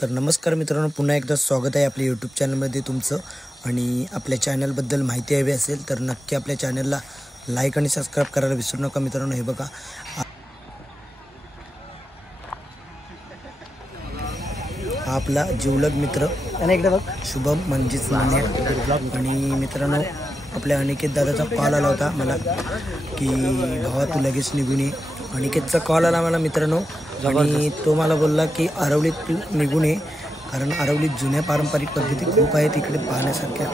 तर नमस्कार मित्रांनो, पुन्हा एकदा स्वागत आहे आपल्या यूट्यूब चॅनलमध्ये तुमचं। आणि आपल्या चॅनलबद्दल माहिती हवी असेल तर नक्की आपल्या चॅनलला लाईक आणि सबस्क्राईब करायला विसरू नका मित्रांनो। हे बघा, आपला जिवलग मित्र शुभम म्हणजेच नाण्या। आणि मित्रांनो, आपल्या अनिकेत दादाचा कॉल आला होता मला की भावा तू लगेच निघून ये। अनिकेतचा कॉल आला मला मित्रांनो, आणि तो मला बोलला की आरवलीत तू निघून ये, कारण आरवलीत जुन्या पारंपरिक पद्धती खूप आहेत इकडे पाहण्यासारख्या।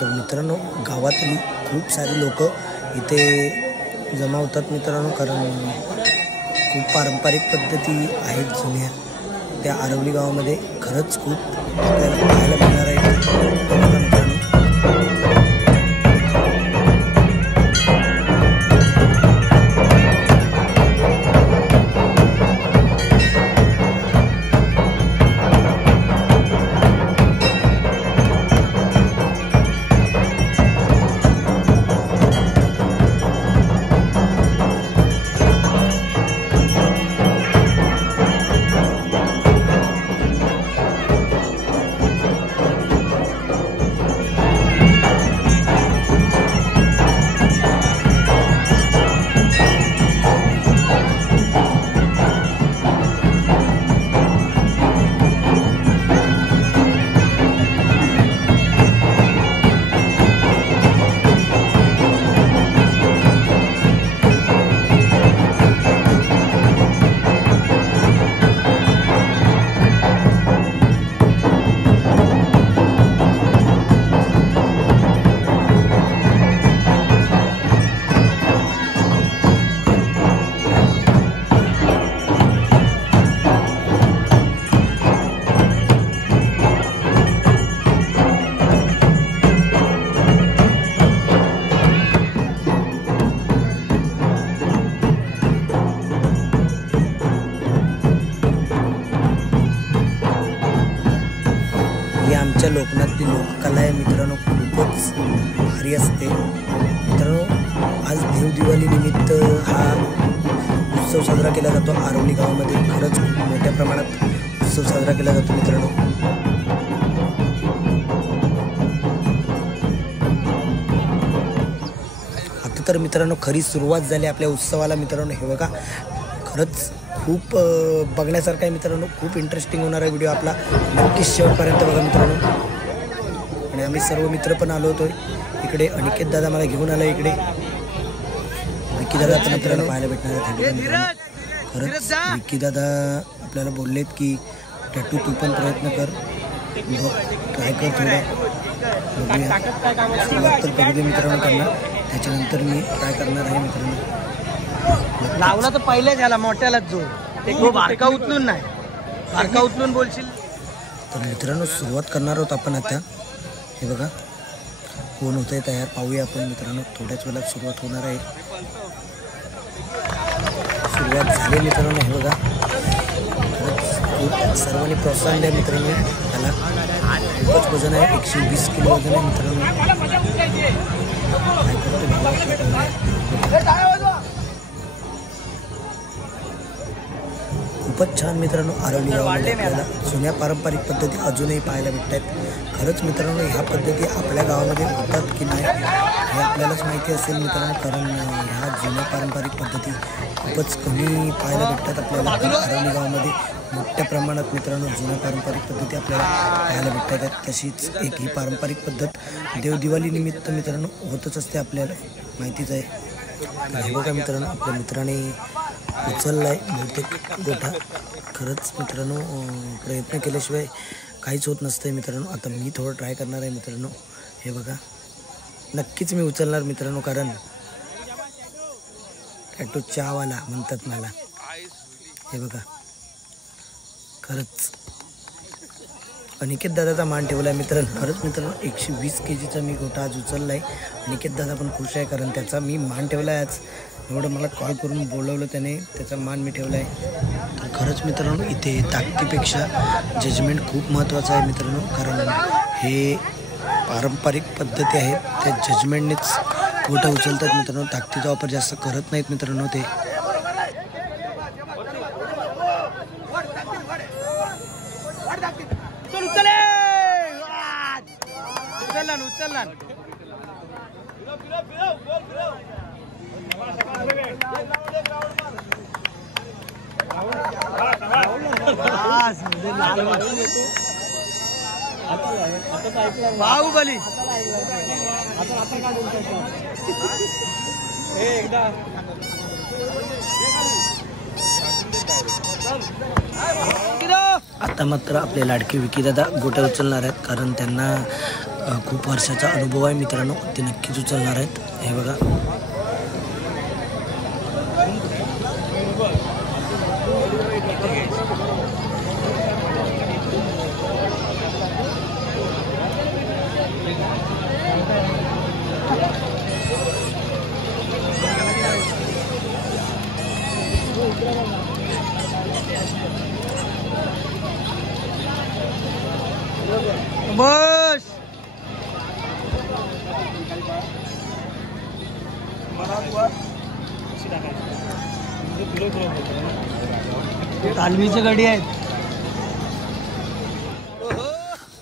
तर मित्रांनो, गावातली खूप सारी लोक इथे जमा होतात मित्रांनो, कारण खूप पारंपरिक पद्धती आहेत जुन्या त्या आरवली गावामध्ये। खरंच खूप आपल्याला पाहायला मिळणार आहे मित्रांनो। आमच्या लोकनाथची लोककला आहे मित्रांनो, खूपच भारी असते मित्रांनो। आज देव दिवाळी निमित्त हा उत्सव साजरा केला जातो आरवली गावामध्ये। खरंच खूप मोठ्या प्रमाणात उत्सव साजरा केला जातो मित्रांनो। आता तर मित्रांनो खरी सुरुवात झाली आपल्या उत्सवाला मित्रांनो। हे बघा, खरंच खूप बघण्यासारखं आहे मित्रांनो, खूप इंटरेस्टिंग होणार आहे व्हिडिओ आपला, नक्कीच शेवटपर्यंत बघा मित्रांनो। आणि आम्ही सर्व मित्र पण आलो होतो इकडे। अनिकेत दादा मला घेऊन आला इकडे, विक्की दादा पण मित्रांनो पाहायला भेटणार आहे। खरंच विक्की दादा आपल्याला बोललेत की टॅटू तू पण प्रयत्न कर, ट्राय कर थोडा, बघूया सुरुवात तर करू दे मित्रांनो त्यांना, त्याच्यानंतर मी ट्राय करणार आहे मित्रांनो। लावला तर पहिल्या झाला मोठ्यालाच जो बारका उचलून नाही, बारका उचलून बोलशील। तर मित्रांनो सुरुवात करणार आहोत आपण आता। हे बघा कोण होतंय तयार, पाहूया आपण मित्रांनो। थोड्याच वेळात सुरुवात होणार आहे, सुरुवात झाली मित्रांनो। हे बघा, खूप सर्वांनी प्रोत्साहन द्या मित्रांनो त्याला। खूपच वजन आहे, 120 किलो वजन आहे मित्रांनो। खूपच छान मित्रांनो, आरवली गावामध्ये आपल्याला जुन्या पारंपरिक पद्धती अजूनही पाहायला भेटत आहेत। खरंच मित्रांनो, ह्या पद्धती आपल्या गावामध्ये होतात की नाही हे आपल्यालाच माहिती असेल मित्रांनो, कारण ह्या जुन्या पारंपरिक पद्धती खूपच कमी पाहायला भेटतात आपल्याला। आरवली गावामध्ये मोठ्या प्रमाणात मित्रांनो जुन्या पारंपरिक पद्धती आपल्याला पाहायला भेटत आहेत। तशीच एक ही पारंपरिक पद्धत देव दिवाळी निमित्त मित्रांनो होतच असते, आपल्याला माहितीच आहे। तर हे बघा मित्रांनो, आपल्या मित्राने उचलला आहे बहुतेक गोठा। खरंच मित्रांनो प्रयत्न केल्याशिवाय काहीच होत नसतं मित्रांनो। आता मी थोडं ट्राय करणार आहे मित्रांनो। हे बघा, नक्कीच मी उचलणार मित्रांनो, कारण टॅटू चहावाला म्हणतात मला। हे बघा, खरंच अनिकेत दादाचा मान ठेवला आहे मित्रांनो। खरंच मित्रांनो 120 kgचा मी गोठा आज उचलला आहे। अनिकेत दादा पण खुश आहे, कारण त्याचा मी मान ठेवला आहे आज। एवढं मला कॉल करून बोलवलं त्याने, त्याचा मान मी ठेवला आहे। तर खरंच खरंच मित्रांनो इथे ताकदीपेक्षा जजमेंट खूप महत्त्वाचं आहे मित्रांनो, कारण हे पारंपरिक पद्धती आहेत, त्या जजमेंटनेच गोट्या उचलतात मित्रांनो. ताकदीचा वापर जास्त करत नाहीत मित्रांनो ते. बाहुबली आता मात्र आपले लाडके विकीदादा गोट्या उचलणार आहेत, कारण त्यांना खूप वर्षाचा अनुभव आहे मित्रांनो. ते नक्कीच उचलणार आहेत. हे बघा, बस तालमीची गाडी आहेत.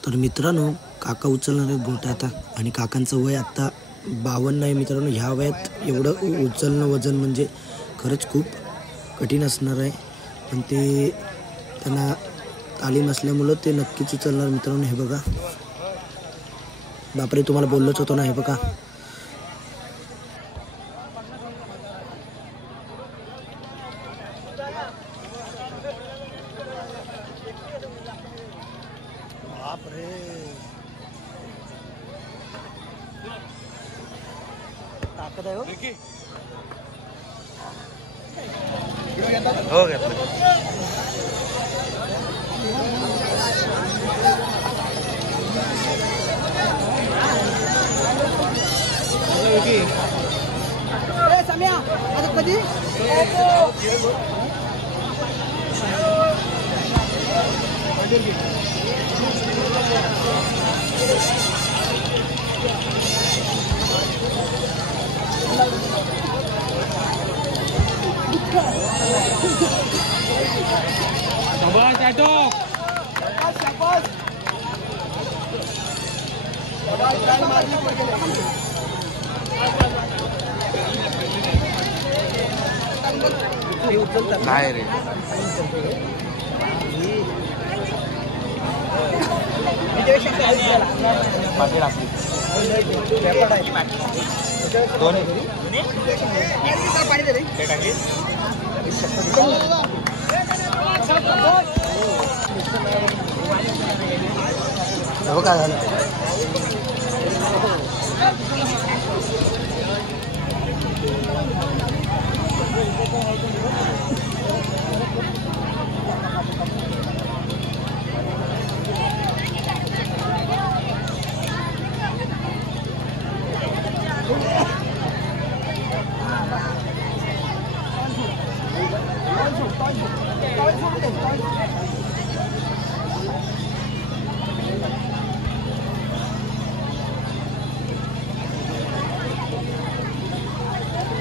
तर मित्रांनो काका उचलणार आहेत गोट्या आता, आणि काकांचं वय आत्ता 52 आहे मित्रांनो. ह्या वयात एवढं उचलणं वजन म्हणजे खरंच खूप कठीण असणार आहे, पण ते त्यांना तालीम असल्यामुळं ते नक्कीच उचलणार मित्रांनो. हे बघा, बापरे तुम्हाला बोललोच होतो ना. हे बघा, बापरे ताकद आहे हो घेतलं. कधी नाही रे काय झालं.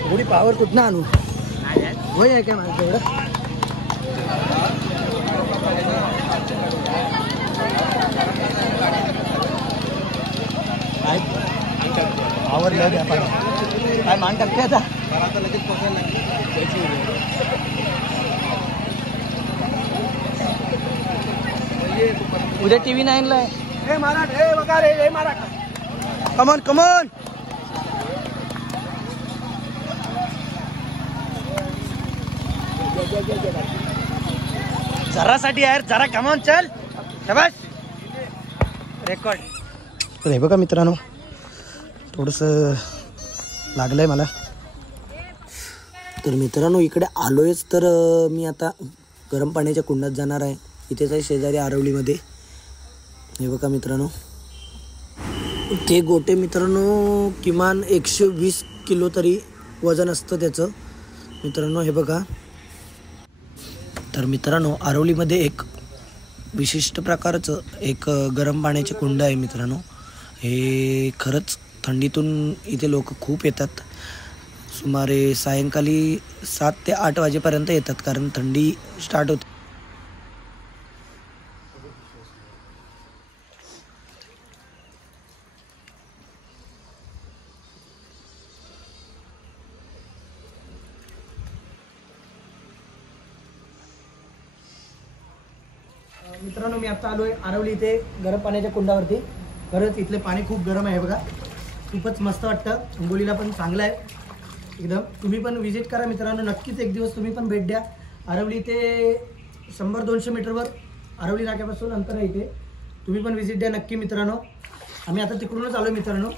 थोडी पावर कुठनं आणू, वय आहे काय माझं एवढं. आवडलं काय मान टाकते आता. उद्या TV 9 ला आहे. Come on come on. जरासाठी यार, जरा कमॉन चल. शाबास. रेकॉर्ड. हे बघा मित्रांनो, थोडंसं लागलंय मला. तर मित्रांनो इकडे आलोयच, तर मी आता गरम पाण्याच्या कुंडात जाणार आहे. इथेच आहे शेजारी आरवलीमध्ये. हे बघा मित्रांनो, ते गोटे मित्रांनो किमान 120 किलो तरी वजन असतं त्याचं मित्रांनो. हे बघा, तर मित्रांनो आरवलीमध्ये एक विशिष्ट प्रकारचं एक गरम पाण्याचे कुंड आहे मित्रांनो. हे खरंच थंडीतून इथे लोक खूप येतात. सुमारे सायंकाळी 7 ते 8 वाजेपर्यंत येतात कारण थंडी स्टार्ट होते. मित्रांनो मी आता आलोय आरवली इथे गरम पाण्याच्या कुंडावरती. खरंच इथले पाणी खूप गरम आहे बघा. खूपच मस्त वाटतं. अंघोळीला पण चांगलं आहे एकदम. तुम्ही पण विजिट करा मित्रांनो. नक्कीच एक दिवस तुम्ही पण भेट द्या. आरवली ते 100-200 मीटरवर आरवली नाक्यापासून अंतर आहे इथे. तुम्ही पण विजिट द्या नक्की मित्रांनो. आम्ही आता तिकडूनच आलो मित्रांनो.